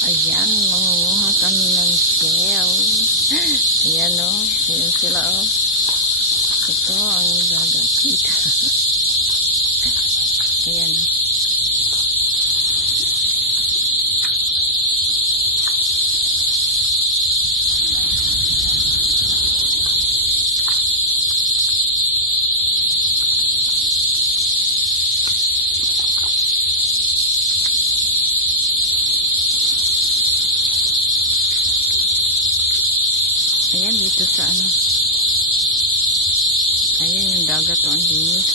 Ayan, mangunguha kami ng shell. Ayan o, oh. ayan sila o. Oh. Ito ang gagakita. ayan o. Oh. Ayan, dito sa ano. Ayan yung dagat o, ang linis.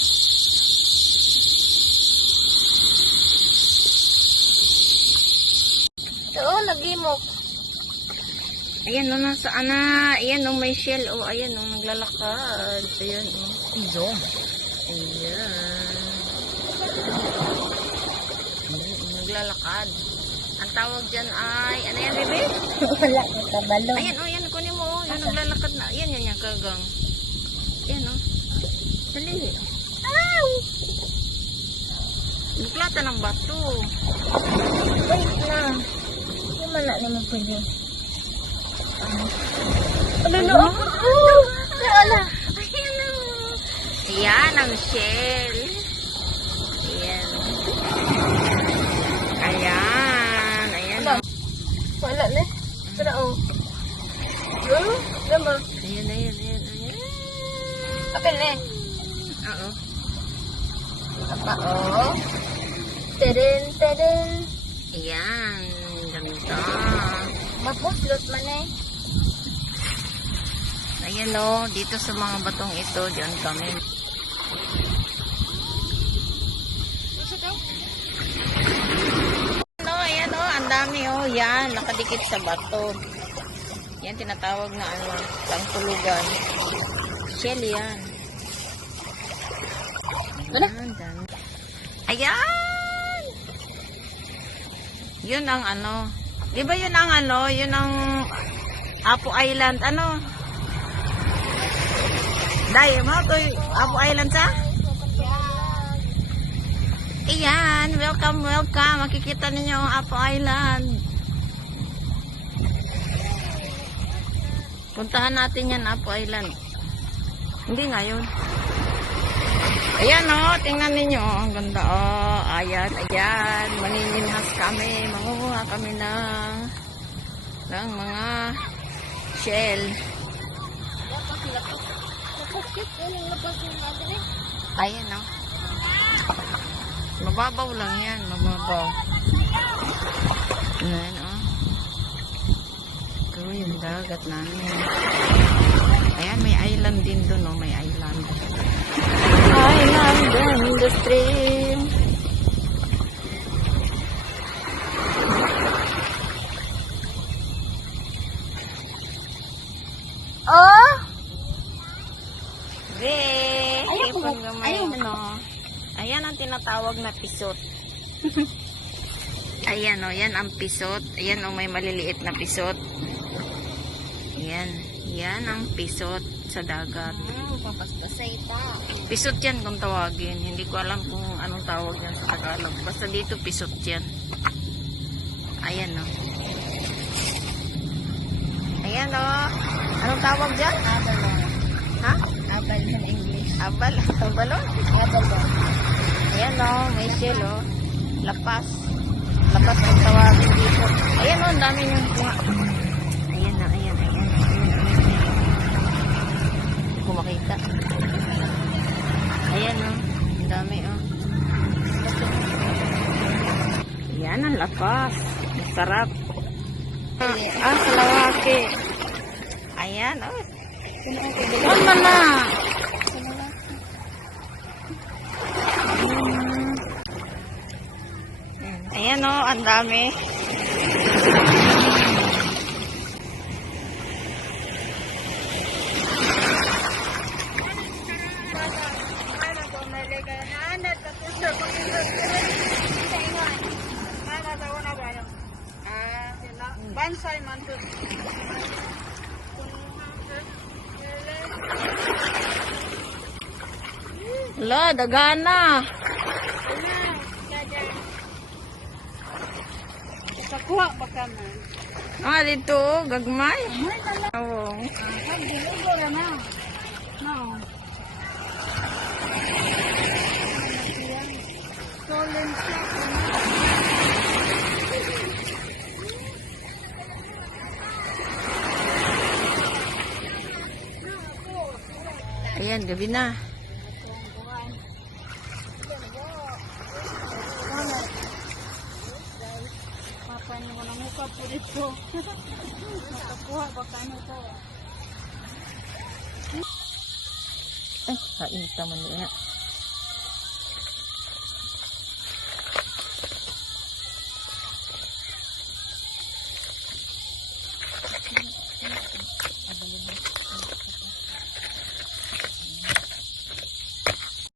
Oo, lagi mo. Ayan o, nasa ana. Ayan o, may shell o. Ayan o, naglalakad. Ayan o. Zoom. Ayan. Naglalakad. Ang tawag dyan ay, ano yan, bebe? Wala kabalo. Ayan, oh, oh. Yan, naglalakad na. Yan, yan, yan, kagang. Yan, oh. Dali. Ow! Buklata ng bato. Wait na. Man na naman pwede. Ano na? Wala. Ayan, oh. Ayan, ang shell. Ayan. Ayan, ayan, oh. Wala na. Tara oh. Ano? Lama. Ayan, ayan, ayan, ayan. Okay na. Oo. Oh. Teren, teren. Ayan, ganda. Mapuslot man eh. Ayan o, dito sa mga batong ito, dyan kami. Ano, ayan o, ang dami o, yan, nakadikit sa bato. Yan, tinatawag na ano, tangtulugan. Shell yan. Ano? Ayan! Yun ang ano, di ba yun ang ano, yun ang Apo Island, ano? Dahil mo to Apo Island sa? Ayan, welcome, welcome. Makikita ninyo ang Apo Island. Puntahan natin yan, Apo Island. Hindi ngayon. Ayan o, oh, tingnan ninyo. oh, Ang ganda o. Oh. Ayan, ayan. Manininhas kami. Mangunguha kami ng, ng mga shell. Ayan o. Mababaw lang yan. Mababaw. Ayan o. Ito yung dagat namin. Ayan, may island din doon o. May island. The stream. Oh! Be, ipon gamay, ano. Ayan ang tinatawag na pisot. Ayan o, yan ang pisot. Ayan o, may maliliit na pisot. Ayan, yan ang pisot sa dagat. Ah. Pisot yan kung tawagin. Hindi ko alam kung anong tawag yan sa Tagalog. Basta dito pisot yan. Ayan o. Ayan o. Anong tawag dyan? Abalon. Ha? Abal sa English. Abal. Abalon? Abalon. Ayan o, may shell o. Lapas. Lapas ang tawagin dito. Ayan o, ang dami yung bunga. Ayan na, ayan, ayan. ayan, ayan. Hindi ko makita. Ayan o, ang dami o. Lapas. Masarap. Ah, salawake. Ayan o. Saan man na? Ayan o, ang dami. Wala, dagana. Kakuha ba ka man? Ah, dito, gagmay. Oo. Ayan, gabi na. Papanin mo na mukha po dito. Nakakuha ba ka na to? Ay, kain naman niya.